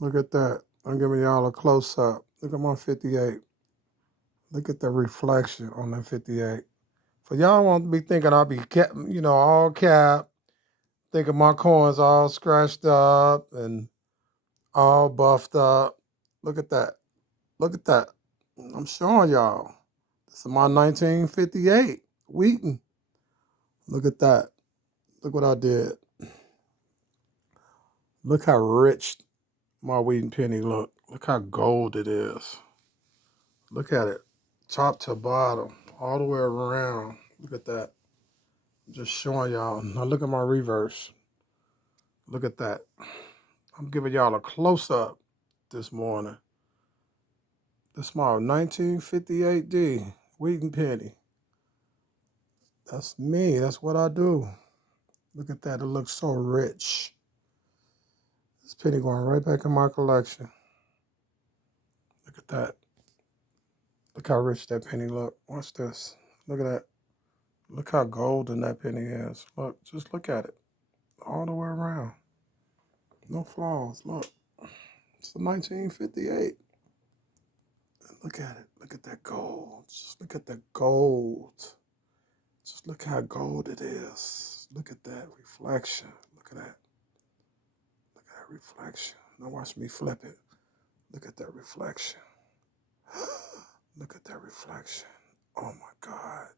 Look at that. I'm giving y'all a close up. Look at my 58. Look at the reflection on that 58. For y'all won't be thinking I'll be all cap, thinking my coins all scratched up and all buffed up. Look at that. Look at that. I'm showing y'all. This is my 1958 Wheaton. Look at that. Look what I did. Look how rich my Wheaton penny look. Look how gold it is. Look at it. Top to bottom. All the way around. Look at that. Just showing y'all. Now look at my reverse. Look at that. I'm giving y'all a close-up this morning. This my 1958D Wheaton penny. That's me. That's what I do. Look at that. It looks so rich. This penny going right back in my collection. Look at that. Look how rich that penny look. Watch this. Look at that. Look how golden that penny is. Look, just look at it. All the way around. No flaws. Look. It's a 1958. Look at it. Look at that gold. Just look at that gold. Just look how gold it is. Look at that reflection. Look at that. Look at that reflection. Now watch me flip it. Look at that reflection. Look at that reflection. Oh my God.